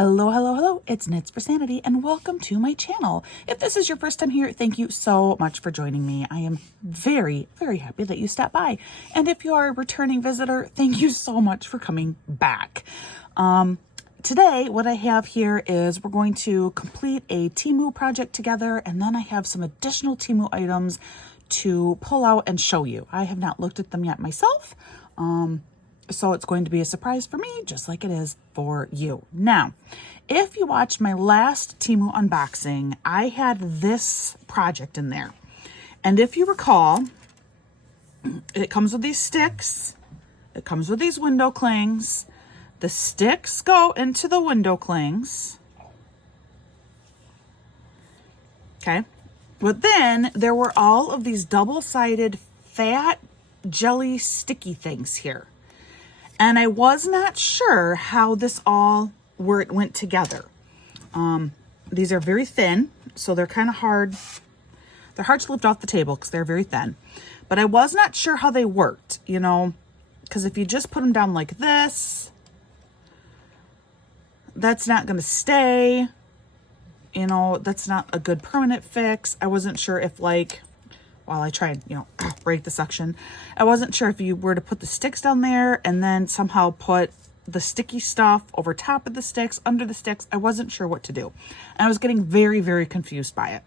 Hello, hello, hello. It's Knits for Sanity and welcome to my channel. If this is your first time here, thank you so much for joining me. I am very, very happy that you stopped by. And if you are a returning visitor, thank you so much for coming back. Today, what I have here is we're going to complete a TEMU project together, and then I have some additional TEMU items to pull out and show you. I have not looked at them yet myself. So it's going to be a surprise for me, just like it is for you. Now, if you watched my last TEMU unboxing, I had this project in there. And if you recall, it comes with these sticks. It comes with these window clings. The sticks go into the window clings. Okay. But then there were all of these double-sided fat jelly sticky things here. And I was not sure how this all went together. These are very thin, so they're kind of hard. They're hard to lift off the table because they're very thin. But I was not sure how they worked, you know, because if you just put them down like this, that's not going to stay. You know, that's not a good permanent fix. I wasn't sure if, like, while I tried, you know, break the suction, I wasn't sure if you were to put the sticks down there and then somehow put the sticky stuff over top of the sticks, under the sticks. I wasn't sure what to do. And I was getting very, very confused by it.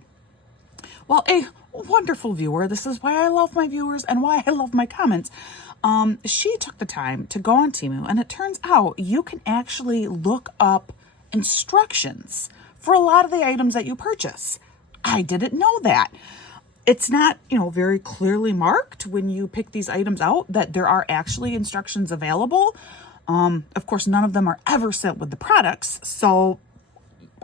Well, a wonderful viewer, this is why I love my viewers and why I love my comments. She took the time to go on TEMU, and it turns out you can actually look up instructions for a lot of the items that you purchase. I didn't know that. It's not, you know, very clearly marked when you pick these items out that there are actually instructions available. Of course, none of them are ever sent with the products, so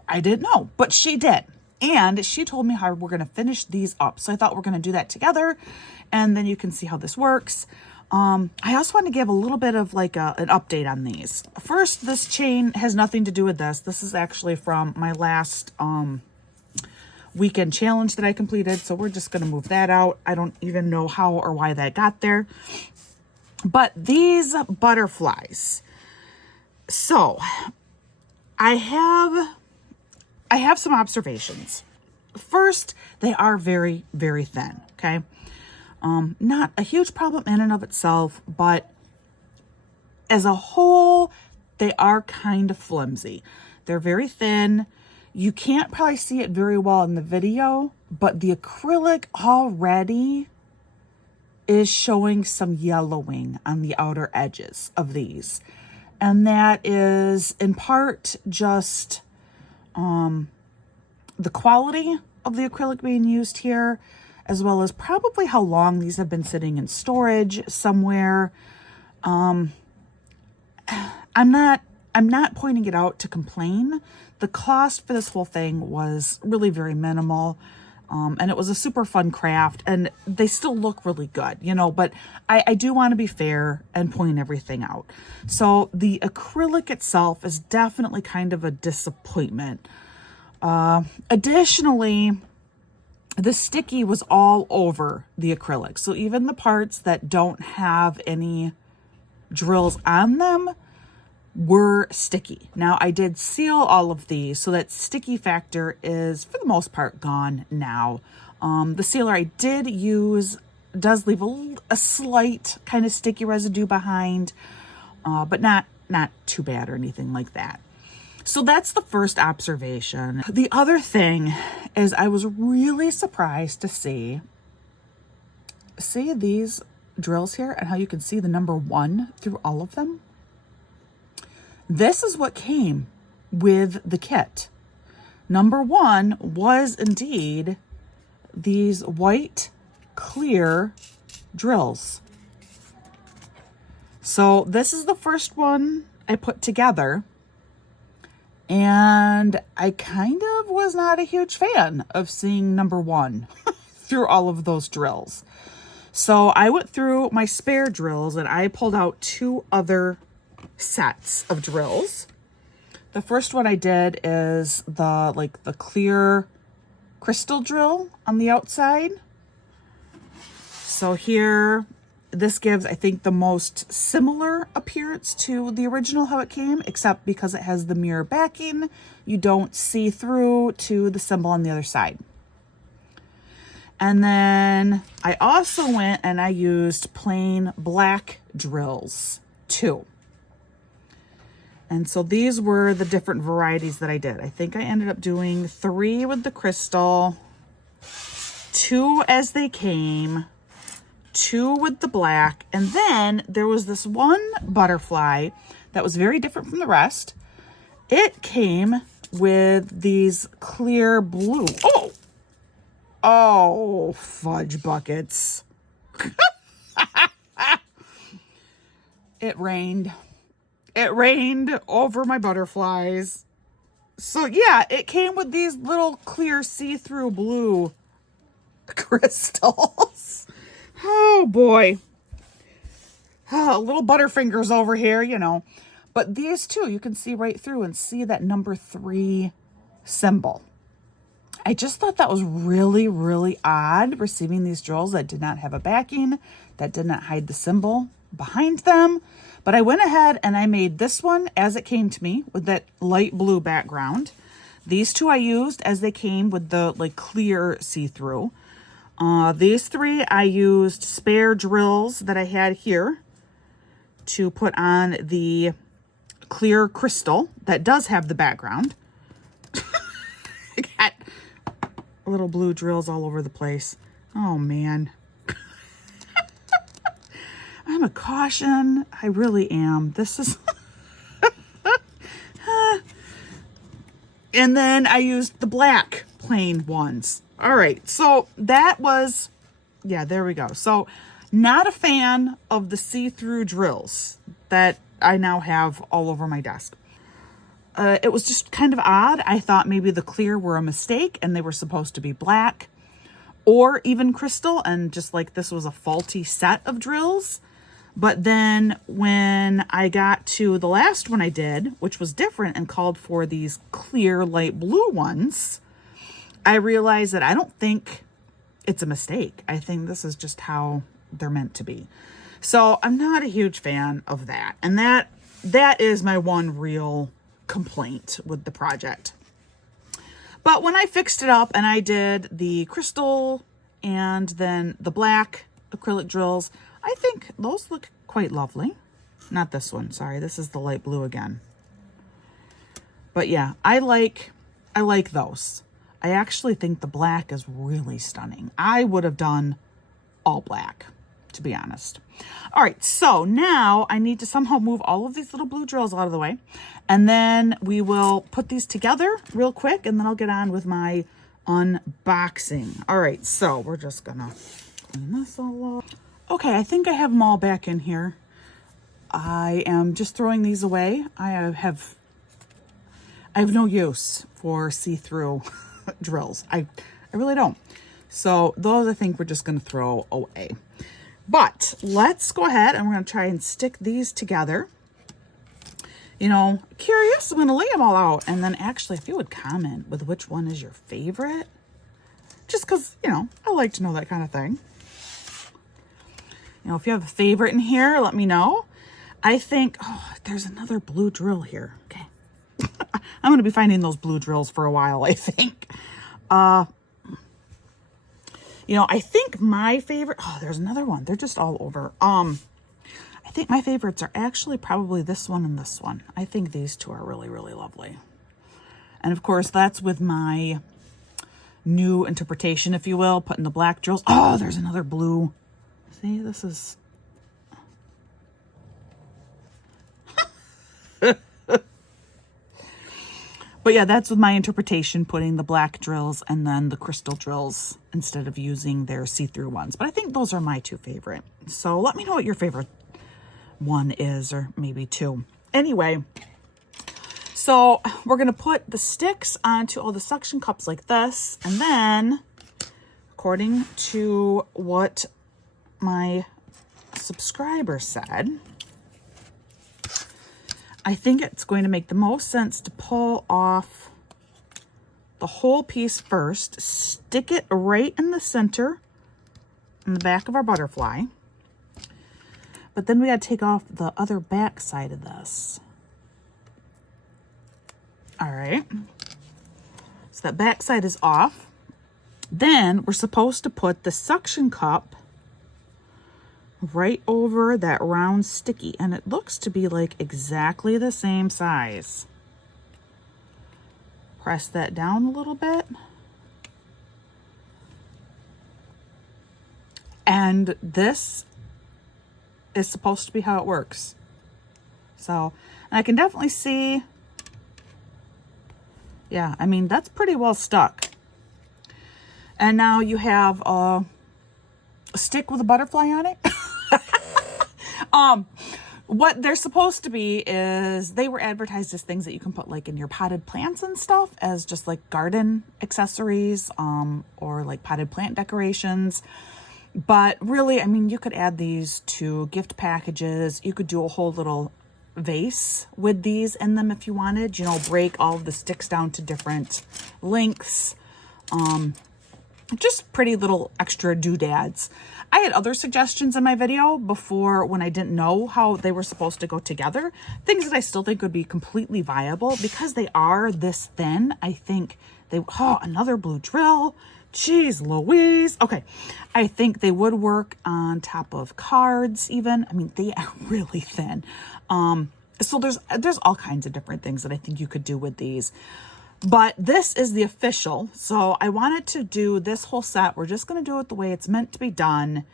I didn't know, but she did. And she told me how we're going to finish these up. So I thought we're going to do that together, and then you can see how this works. I also want to give a little bit of like an update on these. First, this chain has nothing to do with this. This is actually from my last weekend challenge that I completed. So we're just going to move that out. I don't even know how or why that got there. But these butterflies. So I have some observations. First, they are very, very thin. Okay. Not a huge problem in and of itself, but as a whole, they are kind of flimsy. They're very thin. You can't probably see it very well in the video, but the acrylic already is showing some yellowing on the outer edges of these. And that is in part just the quality of the acrylic being used here, as well as probably how long these have been sitting in storage somewhere. I'm not pointing it out to complain. The cost for this whole thing was really very minimal. And it was a super fun craft, and they still look really good, you know, but I do want to be fair and point everything out. So the acrylic itself is definitely kind of a disappointment. Additionally, the sticky was all over the acrylic. So even the parts that don't have any drills on them were sticky. Now, I did seal all of these, so that sticky factor is for the most part gone now. The sealer I did use does leave a slight kind of sticky residue behind, but not too bad or anything like that. So that's the first observation. The other thing is I was really surprised to see these drills here and how you can see the number 1 through all of them. This is what came with the kit. Number 1 was indeed these white clear drills. So this is the first one I put together, and I kind of was not a huge fan of seeing number 1 through all of those drills. So I went through my spare drills and I pulled out 2 other sets of drills. The first one I did is the clear crystal drill on the outside. So here this gives, I think, the most similar appearance to the original how it came, except because it has the mirror backing, you don't see through to the symbol on the other side. And then I also went and I used plain black drills too. And so these were the different varieties that I did. I think I ended up doing 3 with the crystal, 2 as they came, 2 with the black, and then there was this one butterfly that was very different from the rest. It came with these clear blue. Oh, fudge buckets. It rained. It rained over my butterflies. So yeah, it came with these little clear see-through blue crystals. Oh boy. Oh, little butterfingers over here, you know. But these two, you can see right through and see that number 3 symbol. I just thought that was really, really odd, receiving these drills that did not have a backing, that did not hide the symbol behind them. But I went ahead and I made this one as it came to me with that light blue background. These 2 I used as they came with the like clear see-through. These 3 I used spare drills that I had here to put on the clear crystal that does have the background. I got little blue drills all over the place. Oh man. I'm a caution. I really am. This is... And then I used the black plain ones. All right. So that was... Yeah, there we go. So not a fan of the see-through drills that I now have all over my desk. It was just kind of odd. I thought maybe the clear were a mistake and they were supposed to be black or even crystal, and just like this was a faulty set of drills. But then when I got to the last one I did, which was different and called for these clear light blue ones, I realized that I don't think it's a mistake. I think this is just how they're meant to be. So I'm not a huge fan of that. And that is my one real complaint with the project. But when I fixed it up and I did the crystal and then the black acrylic drills, I think those look quite lovely. Not this one, sorry. This is the light blue again. But yeah, I like those. I actually think the black is really stunning. I would have done all black, to be honest. All right, so now I need to somehow move all of these little blue drills out of the way. And then we will put these together real quick, and then I'll get on with my unboxing. All right, so we're just gonna clean this all up. Okay, I think I have them all back in here. I am just throwing these away. I have no use for see-through drills. I really don't. So those I think we're just going to throw away. But let's go ahead and we're going to try and stick these together. You know, curious, I'm going to lay them all out. And then actually, if you would comment with which one is your favorite, just because, you know, I like to know that kind of thing. You know, if you have a favorite in here, let me know. I think, oh, there's another blue drill here. Okay. I'm going to be finding those blue drills for a while, I think. You know, I think my favorite, oh, there's another one. They're just all over. I think my favorites are actually probably this one and this one. I think these two are really, really lovely. And of course, that's with my new interpretation, if you will, putting the black drills. Oh, there's another blue. See, this is... But yeah, that's with my interpretation, putting the black drills and then the crystal drills instead of using their see-through ones. But I think those are my two favorite. So let me know what your favorite one is, or maybe two. Anyway, so we're going to put the sticks onto all the suction cups like this. And then, according to what my subscriber said, I think it's going to make the most sense to pull off the whole piece first, stick it right in the center, in the back of our butterfly, But then we got to take off the other back side of this. All right. So that back side is off. Then we're supposed to put the suction cup right over that round sticky. And it looks to be like exactly the same size. Press that down a little bit. And this is supposed to be how it works. So, and I can definitely see, yeah, I mean, that's pretty well stuck. And now you have a stick with a butterfly on it. What they're supposed to be is, they were advertised as things that you can put like in your potted plants and stuff as just like garden accessories, or like potted plant decorations. But really, I mean, you could add these to gift packages. You could do a whole little vase with these in them if you wanted, you know, break all of the sticks down to different lengths. Just pretty little extra doodads. I had other suggestions in my video before when I didn't know how they were supposed to go together. Things that I still think would be completely viable because they are this thin. I think they, oh, another blue drill. Jeez Louise. Okay. I think they would work on top of cards even. I mean, they are really thin. So there's all kinds of different things that I think you could do with these. But this is the official. So I wanted to do this whole set. We're just going to do it the way it's meant to be done.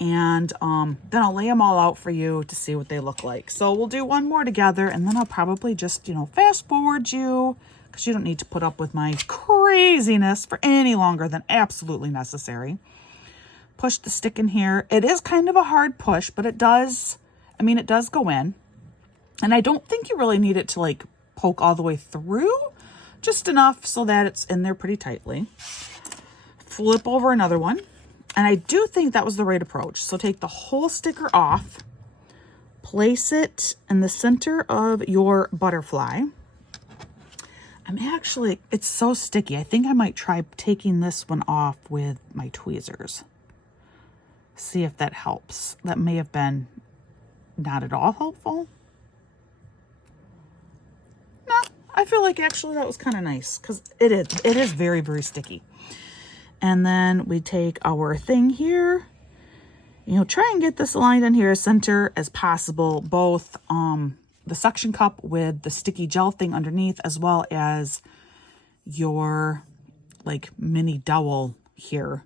And then I'll lay them all out for you to see what they look like. So we'll do one more together, and then I'll probably just, you know, fast forward you, because you don't need to put up with my craziness for any longer than absolutely necessary. Push the stick in here. It is kind of a hard push, but it does, I mean, it does go in. And I don't think you really need it to like poke all the way through. Just enough so that it's in there pretty tightly. Flip over another one. And I do think that was the right approach. So take the whole sticker off. Place it in the center of your butterfly. I'm actually, it's so sticky. I think I might try taking this one off with my tweezers. See if that helps. That may have been not at all helpful. No, I feel like actually that was kind of nice because it is very, very sticky. And then we take our thing here, you know, try and get this aligned in here as center as possible, both the suction cup with the sticky gel thing underneath, as well as your like mini dowel here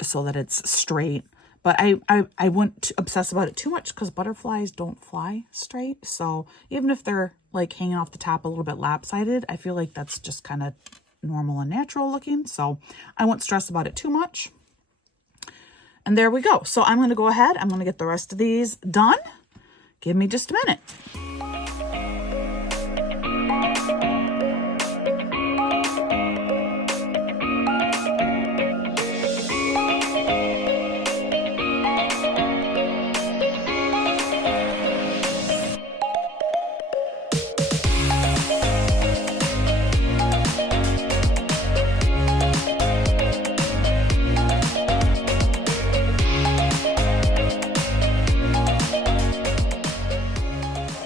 so that it's straight. But I wouldn't obsess about it too much because butterflies don't fly straight. So even if they're like hanging off the top a little bit lopsided, I feel like that's just kind of normal and natural looking. So I won't stress about it too much. And there we go. So I'm going to go ahead. I'm going to get the rest of these done. Give me just a minute.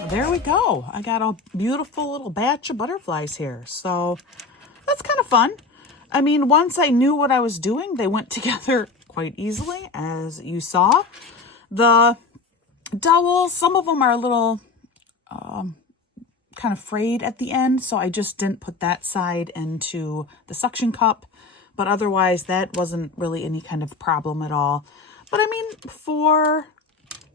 There we go. I got a beautiful little batch of butterflies here. So that's kind of fun. I mean, once I knew what I was doing, they went together quite easily, as you saw. The dowels, some of them are a little kind of frayed at the end, so I just didn't put that side into the suction cup. But otherwise, that wasn't really any kind of problem at all. But I mean, for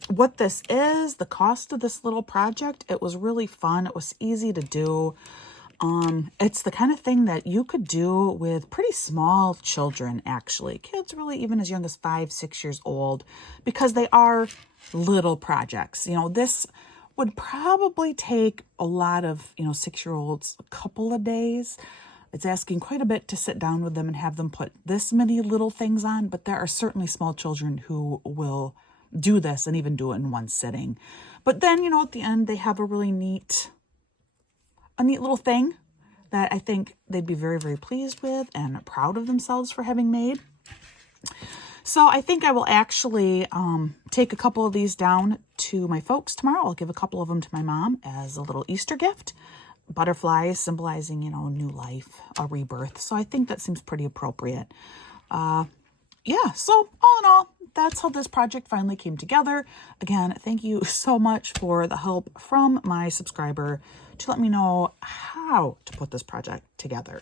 what this is, the cost of this little project, it was really fun. It was easy to do. It's the kind of thing that you could do with pretty small children, actually. Kids really even as young as 5, 6 years old, because they are little projects. You know, this would probably take a lot of, you know, 6-year-olds a couple of days. It's asking quite a bit to sit down with them and have them put this many little things on, but there are certainly small children who will do this and even do it in one sitting. But then, you know, at the end, they have a really neat little thing that I think they'd be very, very pleased with and proud of themselves for having made. So I think I will actually take a couple of these down to my folks tomorrow. I'll give a couple of them to my mom as a little Easter gift. Butterflies symbolizing, new life, a rebirth. So I think that seems pretty appropriate. Yeah, so all in all, that's how this project finally came together. Again, thank you so much for the help from my subscriber to let me know how to put this project together.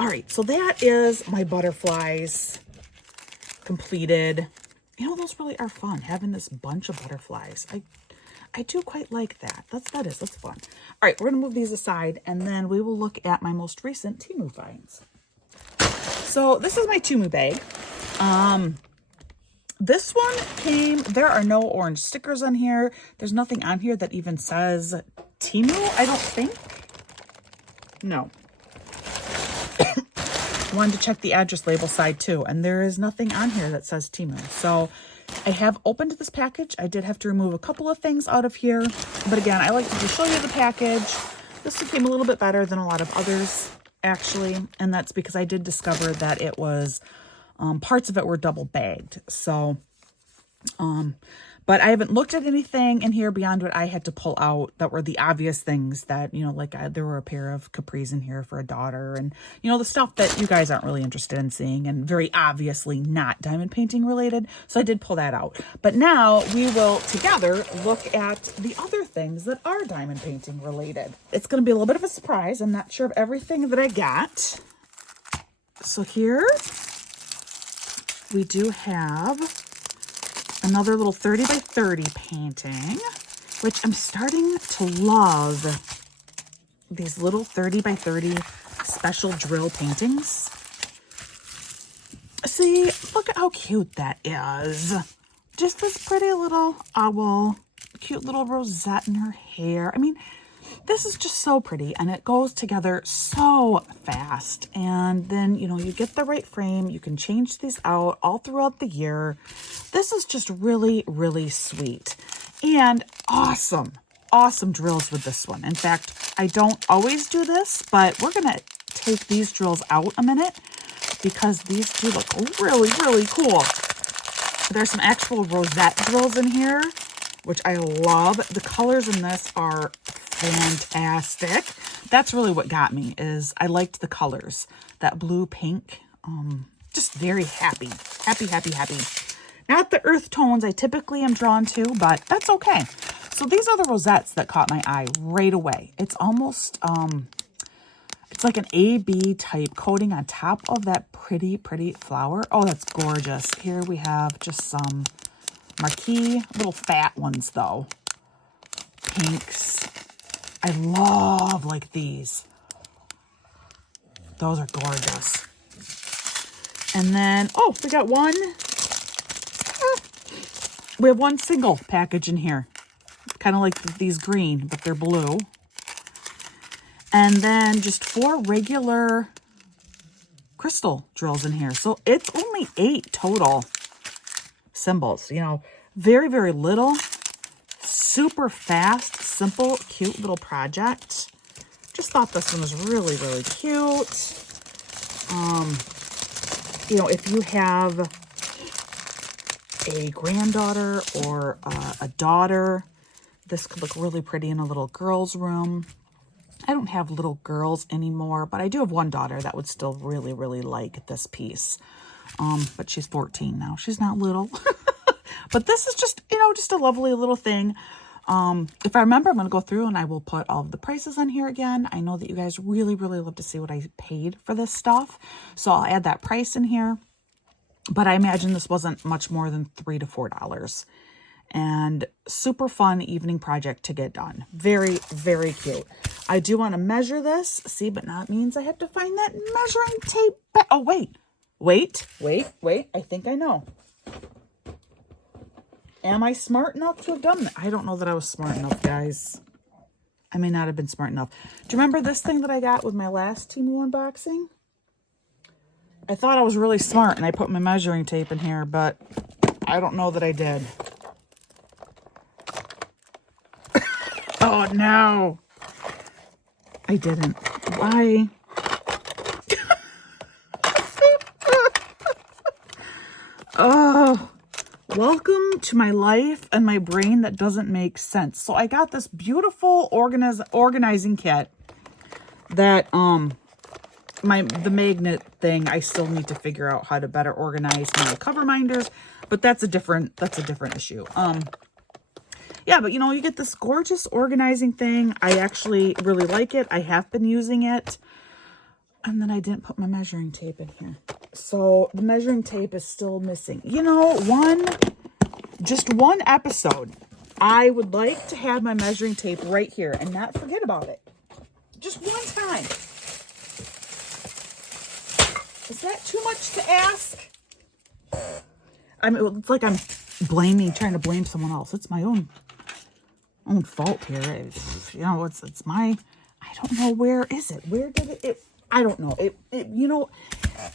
All right, so that is my butterflies completed. Those really are fun, having this bunch of butterflies. I do quite like that. That's fun. All right, we're gonna move these aside and then we will look at my most recent TEMU finds. So this is my TEMU bag. This one there are no orange stickers on here. There's nothing on here that even says TEMU, I don't think. No. Wanted to check the address label side too, and there is nothing on here that says TEMU. So I have opened this package. I did have to remove a couple of things out of here, but again, I like to just show you the package. This one came a little bit better than a lot of others, actually, and that's because I did discover that it was parts of it were double bagged. So, but I haven't looked at anything in here beyond what I had to pull out that were the obvious things that, there were a pair of capris in here for a daughter and, the stuff that you guys aren't really interested in seeing and very obviously not diamond painting related. So I did pull that out. But now we will together look at the other things that are diamond painting related. It's going to be a little bit of a surprise. I'm not sure of everything that I got. So here we do have another little 30 by 30 painting, which I'm starting to love these little 30 by 30 special drill paintings. See, look at how cute that is. Just this pretty little owl, cute little rosette in her hair. I mean, this is just so pretty and it goes together so fast. And then, you get the right frame. You can change these out all throughout the year. This is just really, really sweet and awesome drills with this one. In fact, I don't always do this, but we're going to take these drills out a minute because these do look really, really cool. There's some actual rosette drills in here, which I love. The colors in this are fantastic. That's really what got me, is I liked the colors. That blue, pink, just very happy. Not the earth tones I typically am drawn to, but that's okay. So these are the rosettes that caught my eye right away. It's almost, it's like an AB type coating on top of that pretty flower. Oh, that's gorgeous. Here we have just some marquee, little fat ones though. Pinks. I love like these. Those are gorgeous. And then, oh, we got one. We have one single package in here. Kind of like these green, but they're blue. And then just 4 regular crystal drills in here. So it's only 8 total symbols. Very, very little. Super fast, simple, cute little project. Just thought this one was really, really cute. If you have a granddaughter or a daughter, this could look really pretty in a little girl's room. I don't have little girls anymore, but I do have one daughter that would still really, really like this piece. But she's 14 now. She's not little. But this is just, just a lovely little thing. If I remember, I'm going to go through and I will put all of the prices on here again. I know that you guys really, really love to see what I paid for this stuff. So I'll add that price in here. But I imagine this wasn't much more than $3 to $4. And super fun evening project to get done. Very, very cute. I do want to measure this. See, but now it means I have to find that measuring tape. Oh, wait. I think I know. Am I smart enough to have done that? I don't know that I was smart enough, guys. I may not have been smart enough. Do you remember this thing that I got with my last TEMU unboxing? I thought I was really smart and I put my measuring tape in here, but I don't know that I did. Oh, no. I didn't. Why? Oh. Welcome to my life and my brain that doesn't make sense. So I got this beautiful organizing kit that the magnet thing, I still need to figure out how to better organize my cover minders, but that's a different issue. Yeah, but you get this gorgeous organizing thing. I actually really like it. I have been using it. And then I didn't put my measuring tape in here. So the measuring tape is still missing. Just one episode, I would like to have my measuring tape right here and not forget about it. Just one time. Is that too much to ask? I mean, it's like I'm trying to blame someone else. It's my own fault here. It's my, I don't know, where is it? Where did it I don't know. It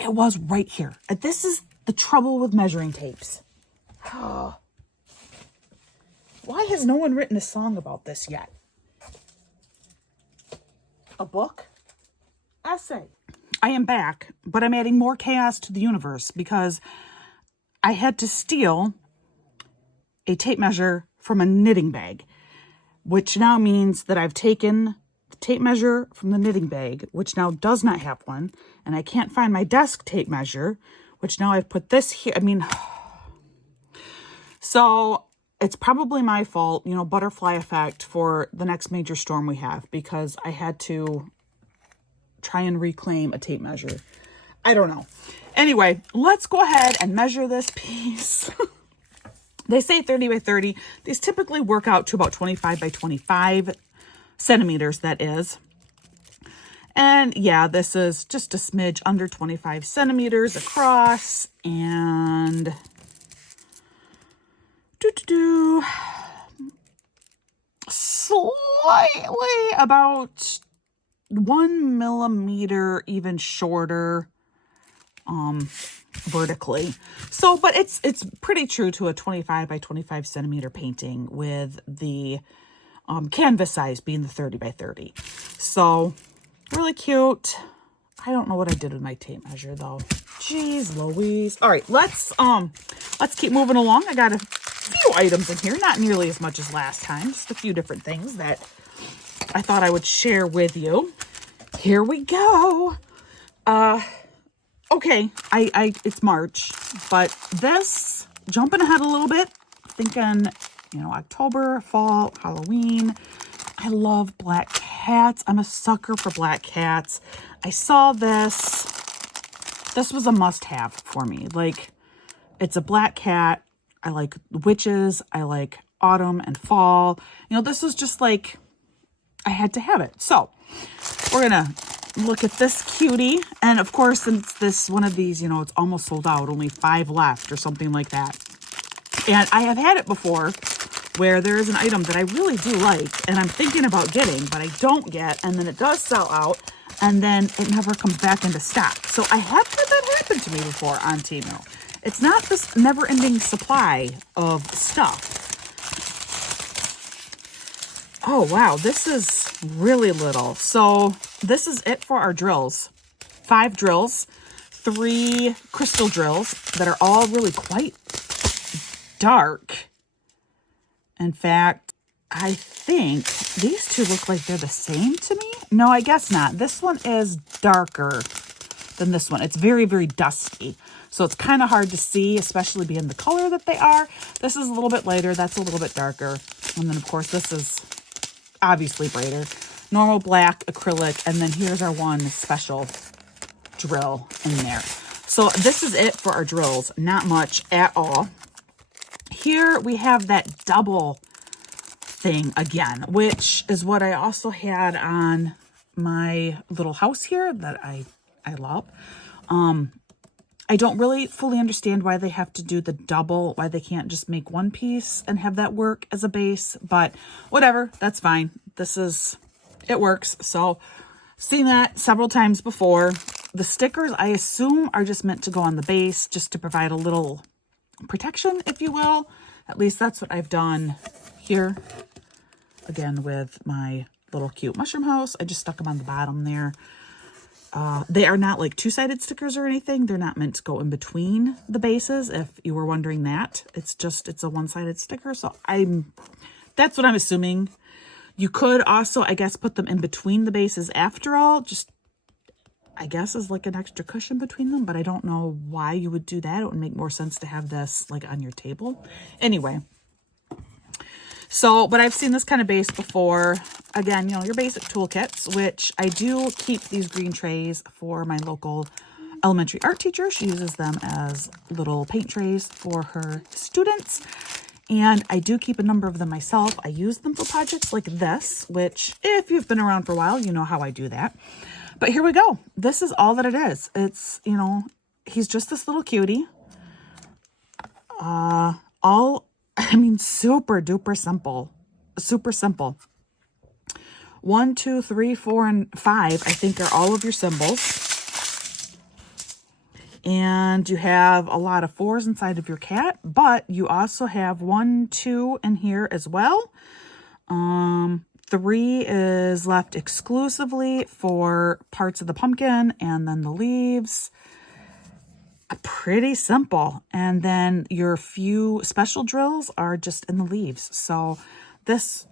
was right here. This is the trouble with measuring tapes. Why has no one written a song about this yet? A book? Essay. I am back, but I'm adding more chaos to the universe because I had to steal a tape measure from a knitting bag, which now means that I've taken the tape measure from the knitting bag, which now does not have one, and I can't find my desk tape measure, which now I've put this here. So it's probably my fault, butterfly effect for the next major storm we have, because I had to try and reclaim a tape measure. I don't know. Anyway, let's go ahead and measure this piece. They say 30 by 30. These typically work out to about 25 by 25 centimeters, that is. And yeah, this is just a smidge under 25 centimeters across, and slightly about 1 millimeter even shorter vertically. So, but it's pretty true to a 25 by 25 centimeter painting, with the canvas size being the 30 by 30. So really cute. I don't know what I did with my tape measure though. Jeez Louise. All right, let's keep moving along. I got a few items in here, not nearly as much as last time, just a few different things that I thought I would share with you. Here we go. Okay, it's March, but this, jumping ahead a little bit, thinking, October, fall, Halloween. I love black cats. I'm a sucker for black cats. I saw this. This was a must-have for me. Like, it's a black cat. I like witches. I like autumn and fall. This was just like, I had to have it. So we're going to look at this cutie. And of course, since this one of these, it's almost sold out, only 5 left or something like that. And I have had it before where there is an item that I really do like and I'm thinking about getting, but I don't get, and then it does sell out, and then it never comes back into stock. So I have had that happen to me before on TEMU. It's not this never-ending supply of stuff. Oh, wow, this is really little. So this is it for our drills. 5 drills, 3 crystal drills that are all really quite dark. In fact, I think these two look like they're the same to me. No, I guess not. This one is darker than this one. It's very, very dusty. So it's kind of hard to see, especially being the color that they are. This is a little bit lighter. That's a little bit darker. And then, of course, this is obviously brighter. Normal black acrylic. And then here's our one special drill in there. So this is it for our drills. Not much at all. Here we have that double thing again, which is what I also had on my little house here that I love. I don't really fully understand why they have to do the double, why they can't just make one piece and have that work as a base, but whatever, that's fine. It works. So seen that several times before. The stickers, I assume, are just meant to go on the base just to provide a little protection, if you will. At least that's what I've done here. Again, with my little cute mushroom house. I just stuck them on the bottom there. They are not like two-sided stickers or anything. They're not meant to go in between the bases, if you were wondering that. It's a one-sided sticker, so that's what I'm assuming. You could also, I guess, put them in between the bases after all, just, I guess, as like an extra cushion between them, but I don't know why you would do that. It would make more sense to have this like on your table. Anyway, so, but I've seen this kind of base before. Again, you know, your basic toolkits, which I do keep these green trays for my local elementary art teacher. She uses them as little paint trays for her students. And I do keep a number of them myself. I use them for projects like this, which if you've been around for a while, you know how I do that. But here we go. This is all that it is. It's, you know, he's just this little cutie. Super duper simple. Super simple. 1, 2, 3, 4, and 5, I think, are all of your symbols. And you have a lot of 4s inside of your cat, but you also have 1, 2 in here as well. 3 is left exclusively for parts of the pumpkin, and then the leaves. Pretty simple. And then your few special drills are just in the leaves. So this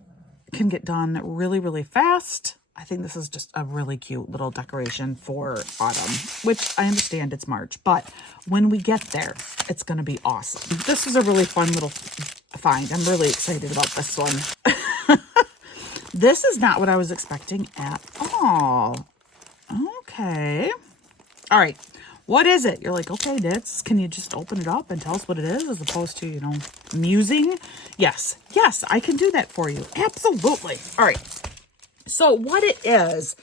can get done really, really fast. I think this is just a really cute little decoration for autumn, which I understand it's March, but when we get there, it's going to be awesome. This is a really fun little find. I'm really excited about this one. This is not what I was expecting at all. Okay. All right. What is it? You're like, okay, Ditz, can you just open it up and tell us what it is as opposed to, you know, musing? Yes. Yes, I can do that for you. Absolutely. All right. So what it is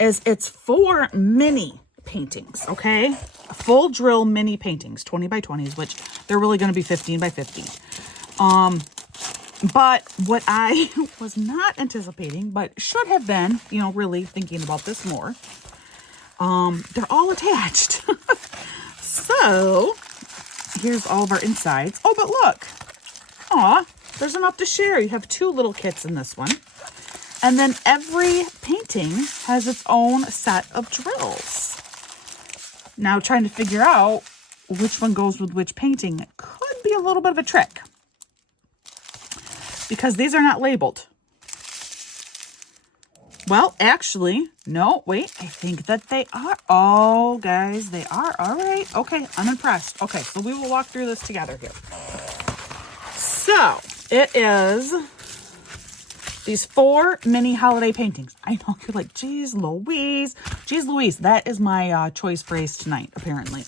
it's 4 mini paintings, okay? Full drill mini paintings, 20 by 20s, which they're really going to be 15 by 50. But what I was not anticipating, but should have been, you know, really thinking about this more, they're all attached. So here's all of our insides. Oh, but look. Aw, there's enough to share. You have 2 little kits in this one. And then every painting has its own set of drills. Now, trying to figure out which one goes with which painting could be a little bit of a trick, because these are not labeled. Well, actually, no, wait, I think that they are. Oh, guys, they are. All right. Okay, I'm impressed. Okay, so we will walk through this together here. So it is these 4 mini holiday paintings. I know you're like, geez Louise. Geez Louise. That is my choice phrase tonight, apparently.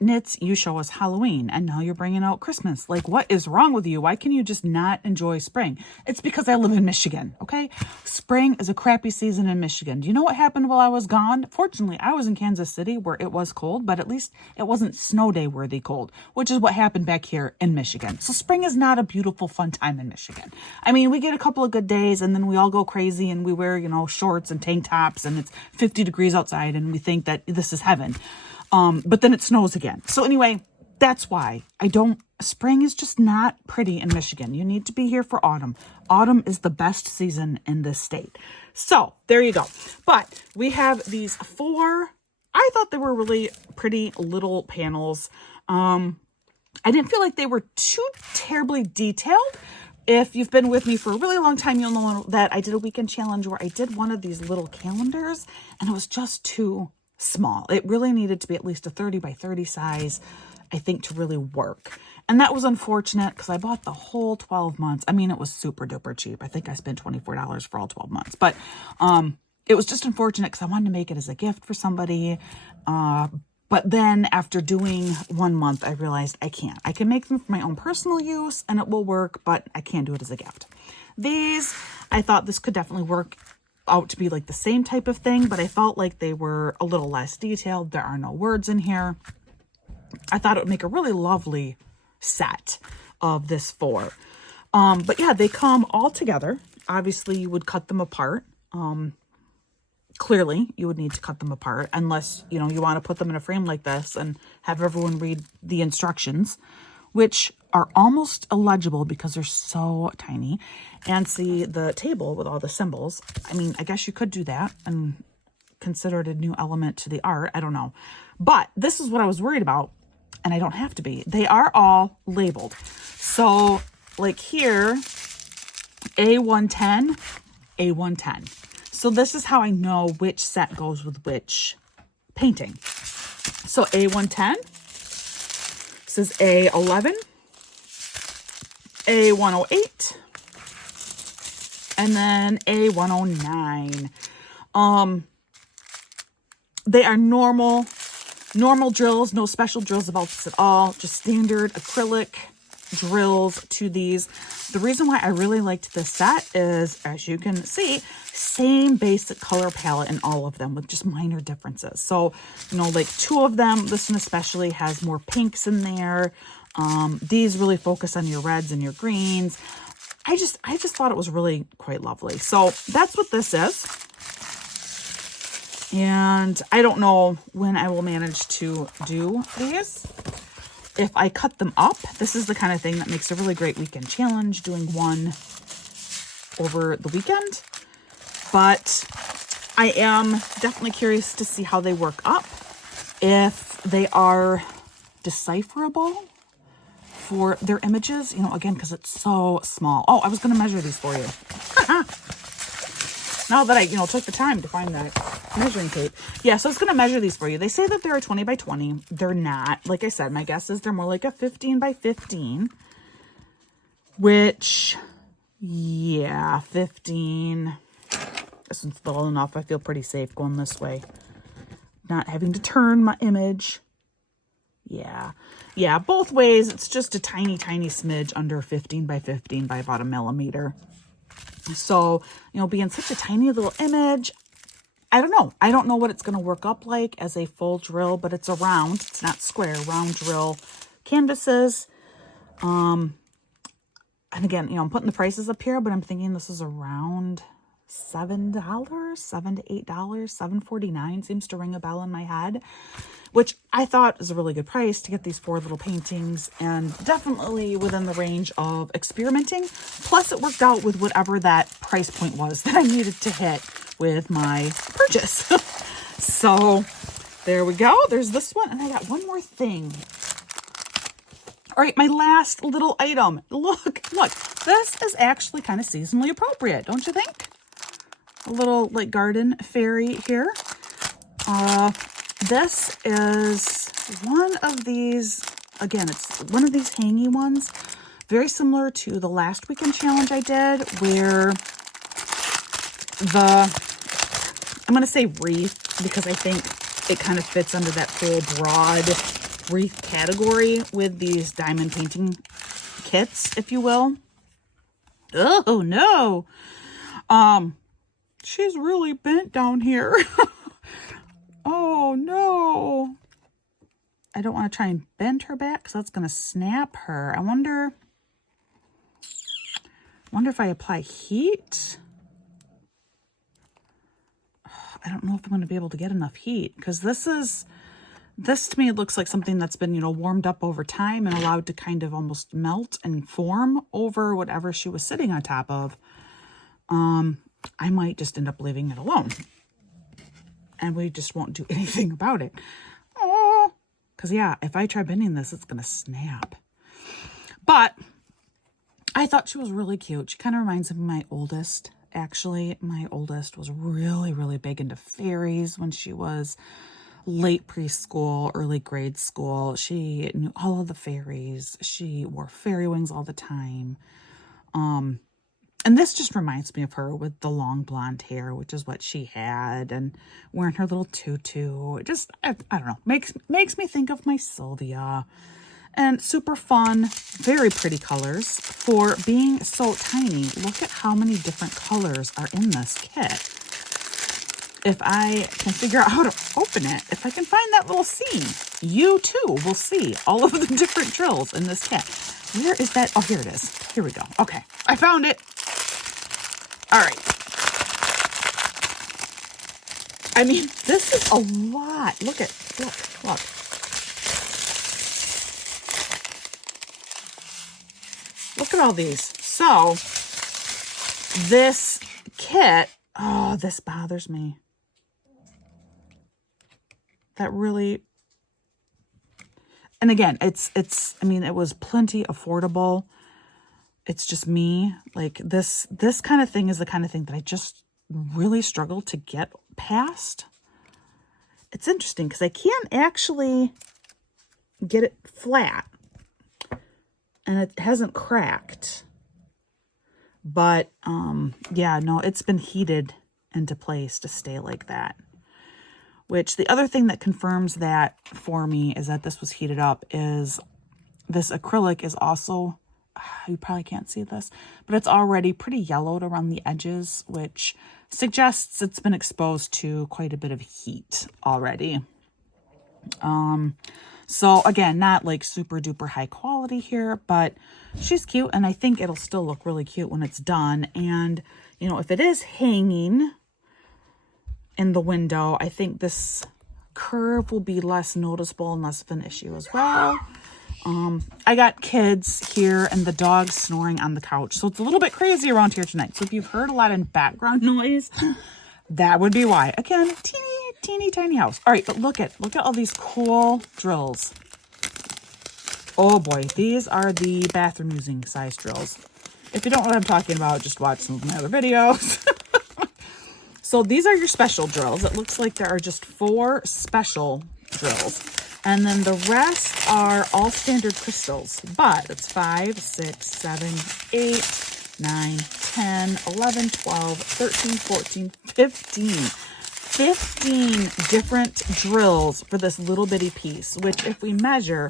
Knits, you show us Halloween, and now you're bringing out Christmas. Like, what is wrong with you? Why can you just not enjoy spring? It's because I live in Michigan, okay? Spring is a crappy season in Michigan. Do you know what happened while I was gone? Fortunately, I was in Kansas City where it was cold, but at least it wasn't snow day worthy cold, which is what happened back here in Michigan. So spring is not a beautiful, fun time in Michigan. I mean, we get a couple of good days, and then we all go crazy, and we wear, you know, shorts and tank tops, and it's 50 degrees outside, and we think that this is heaven. But then it snows again. So anyway, that's why spring is just not pretty in Michigan. You need to be here for autumn. Autumn is the best season in this state. So there you go. But we have these 4, I thought they were really pretty little panels. I didn't feel like they were too terribly detailed. If you've been with me for a really long time, you'll know that I did a weekend challenge where I did one of these little calendars, and it was just too small. It really needed to be at least a 30 by 30 size, I think, to really work. And that was unfortunate because I bought the whole 12 months. I mean, it was super duper cheap. I think I spent $24 for all 12 months. But it was just unfortunate because I wanted to make it as a gift for somebody. But then after doing 1 month, I realized I can't. I can make them for my own personal use and it will work, but I can't do it as a gift. These, I thought this could definitely work out to be like the same type of thing, but I felt like they were a little less detailed. There are no words in here. I thought it would make a really lovely set of this 4. But yeah, they come all together. Obviously, you would cut them apart. Clearly, you would need to cut them apart unless, you know, you want to put them in a frame like this and have everyone read the instructions, which are almost illegible because they're so tiny, and see the table with all the symbols. I mean, I guess you could do that and considered a new element to the art. I don't know. But this is what I was worried about, and I don't have to be. They are all labeled. So like here, A110, A110. So this is how I know which set goes with which painting. So A110, this is A11, A108, and then A109. They are normal drills, no special drills about this at all, just standard acrylic drills to these. The reason why I really liked this set is, as you can see, same basic color palette in all of them with just minor differences. So, you know, like 2 of them, this one especially has more pinks in there. These really focus on your reds and your greens. I just thought it was really quite lovely. So that's what this is. And I don't know when I will manage to do these. If I cut them up, this is the kind of thing that makes a really great weekend challenge, doing one over the weekend. But I am definitely curious to see how they work up, if they are decipherable for their images, you know, again, because it's so small. Oh, I was going to measure these for you. Now that I, you know, took the time to find that measuring tape. Yeah, so I was going to measure these for you. They say that they're a 20 by 20. They're not. Like I said, my guess is they're more like a 15 by 15. Which, yeah, 15. This one's little enough. I feel pretty safe going this way. Not having to turn my image. Yeah. Yeah, both ways, it's just a tiny, tiny smidge under 15 by 15 by about 1 millimeter. So, you know, being such a tiny little image, I don't know. I don't know what it's going to work up like as a full drill, but it's a round. It's not square, round drill canvases. And again, you know, I'm putting the prices up here, but I'm thinking this is around $7, $7 to $8, $7.49 seems to ring a bell in my head, which I thought is a really good price to get these 4 little paintings, and definitely within the range of experimenting. Plus it worked out with whatever that price point was that I needed to hit with my purchase. So there we go. There's this one, and I got one more thing. All right, my last little item. Look, this is actually kind of seasonally appropriate, don't you think? A little like garden fairy here. This is one of these, again, it's one of these hangy ones, very similar to the last weekend challenge I did, where I'm going to say wreath, because I think it kind of fits under that whole broad wreath category with these diamond painting kits, if you will. Oh, no. She's really bent down here. Oh, no. I don't want to try and bend her back because that's going to snap her. I wonder if I apply heat. I don't know if I'm going to be able to get enough heat, because this to me looks like something that's been, you know, warmed up over time and allowed to kind of almost melt and form over whatever she was sitting on top of. I might just end up leaving it alone, and we just won't do anything about it. Oh, because yeah, if I try bending this, it's going to snap. But I thought she was really cute. She kind of reminds me of my oldest. Actually, my oldest was really, really big into fairies when she was late preschool, early grade school. She knew all of the fairies. She wore fairy wings all the time. And this just reminds me of her with the long blonde hair, which is what she had, and wearing her little tutu. Just, I don't know, makes me think of my Sylvia. And super fun, very pretty colors for being so tiny. Look at how many different colors are in this kit. If I can figure out how to open it, if I can find that little seam, you too will see all of the different drills in this kit. Where is that? Oh, here it is. Here we go. Okay, I found it. All right. I mean, this is a lot. Look. Look at all these. So this kit, oh, this bothers me. that really, and again, I mean, it was plenty affordable. It's just me. Like this kind of thing is the kind of thing that I just really struggle to get past. It's interesting because I can't actually get it flat and it hasn't cracked. But yeah, no, it's been heated into place to stay like that. Which the other thing that confirms that for me is that this was heated up is this acrylic is also, you probably can't see this, but it's already pretty yellowed around the edges, which suggests it's been exposed to quite a bit of heat already. So again, not like super duper high quality here, but she's cute. And I think it'll still look really cute when it's done. And, you know, if it is hanging in the window, I think this curve will be less noticeable and less of an issue as well. I got kids here and the dog's snoring on the couch. So it's a little bit crazy around here tonight. So if you've heard a lot of background noise, that would be why. Again, teeny tiny house. All right, but look at all these cool drills. Oh boy, these are the bathroom using size drills. If you don't know what I'm talking about, just watch some of my other videos. So these are your special drills. It looks like there are just 4 special drills. And then the rest are all standard crystals. But it's 5, 6, 7, 8, 9, 10, 11, 12, 13, 14, 15. 15 different drills for this little bitty piece, which if we measure,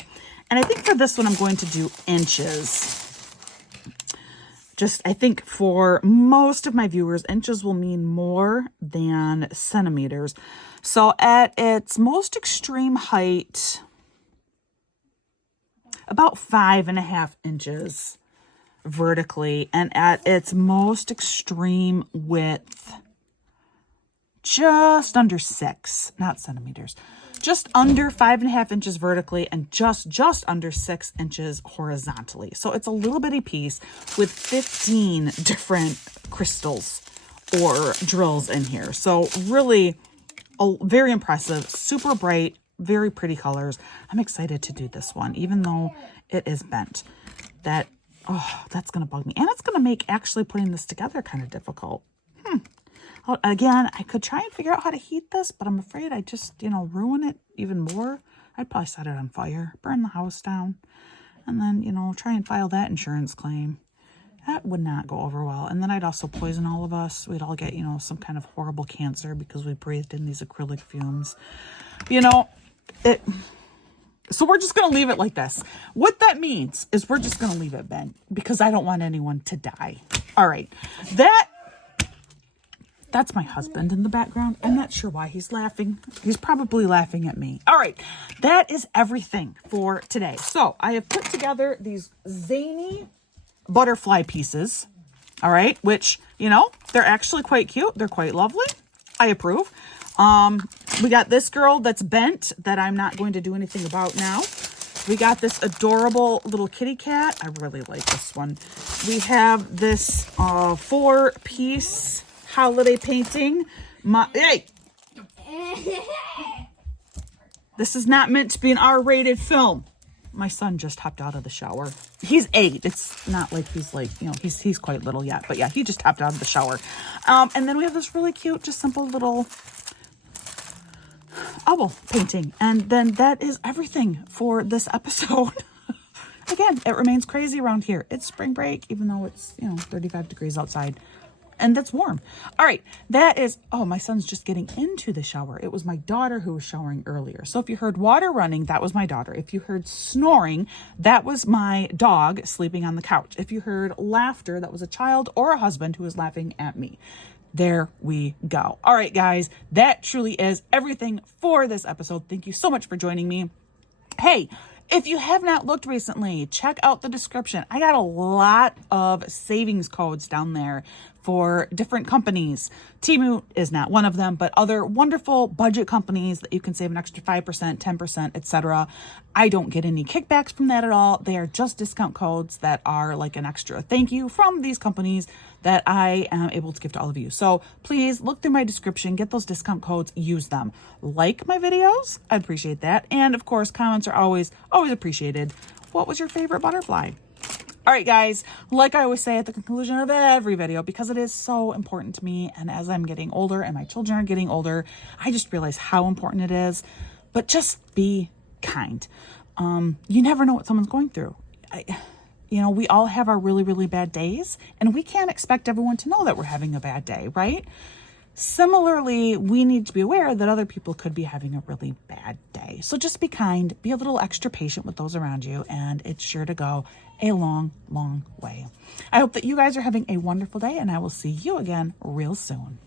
and I think for this one I'm going to do inches. Just, I think for most of my viewers, inches will mean more than centimeters. So at its most extreme height, about 5.5 inches vertically, and at its most extreme width, just under 6, not centimeters, just under 5.5 inches vertically and just under 6 inches horizontally. So it's a little bitty piece with 15 different crystals or drills in here. So really very impressive, super bright, very pretty colors. I'm excited to do this one, even though it is bent. That's going to bug me. And it's going to make actually putting this together kind of difficult. Again, I could try and figure out how to heat this, but I'm afraid I just, ruin it even more. I'd probably set it on fire, burn the house down, and then, try and file that insurance claim. That would not go over well. And then I'd also poison all of us. We'd all get, some kind of horrible cancer because we breathed in these acrylic fumes. So we're just going to leave it like this. What that means is we're just going to leave it bent because I don't want anyone to die. All right. That's my husband in the background. I'm not sure why he's laughing. He's probably laughing at me. All right. That is everything for today. So I have put together these zany butterfly pieces. All right. Which, they're actually quite cute. They're quite lovely. I approve. We got this girl that's bent that I'm not going to do anything about now. We got this adorable little kitty cat. I really like this one. We have this 4-piece holiday painting. Hey! This is not meant to be an R-rated film. My son just hopped out of the shower. He's 8. It's not like he's he's quite little yet. But yeah, he just hopped out of the shower. And then we have this really cute, just simple little owl painting. And then that is everything for this episode. Again, it remains crazy around here. It's spring break, even though it's, 35 degrees outside. And that's warm. All right. That is, my son's just getting into the shower. It was my daughter who was showering earlier. So if you heard water running, that was my daughter. If you heard snoring, that was my dog sleeping on the couch. If you heard laughter, that was a child or a husband who was laughing at me. There we go. All right, guys, that truly is everything for this episode. Thank you so much for joining me. Hey, if you have not looked recently, check out the description. I got a lot of savings codes down there for different companies. TEMU is not one of them, but other wonderful budget companies that you can save an extra 5%, 10%, etc. I don't get any kickbacks from that at all. They are just discount codes that are like an extra thank you from these companies that I am able to give to all of you. So please look through my description, get those discount codes, use them. Like my videos, I'd appreciate that. And of course, comments are always appreciated. What was your favorite butterfly? All right, guys, like I always say at the conclusion of every video, because it is so important to me, and as I'm getting older and my children are getting older, I just realize how important it is. But just be kind. You never know what someone's going through. We all have our really, really bad days, and we can't expect everyone to know that we're having a bad day, right? Similarly, we need to be aware that other people could be having a really bad day. So just be kind, be a little extra patient with those around you, and it's sure to go a long, long way. I hope that you guys are having a wonderful day, and I will see you again real soon.